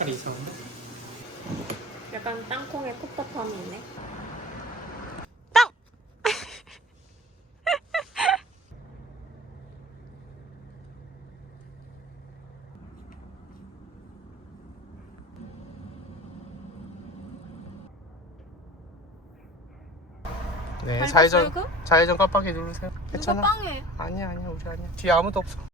색깔이 이상한데? 약간 땅콩의 텁텁함이 있네. 네, 밟았어요, 그? 좌회전 깜빡이 누르세요. 누가 괜찮아. 빵해? 아니야, 우리 아니야. 뒤에 아무도 없어.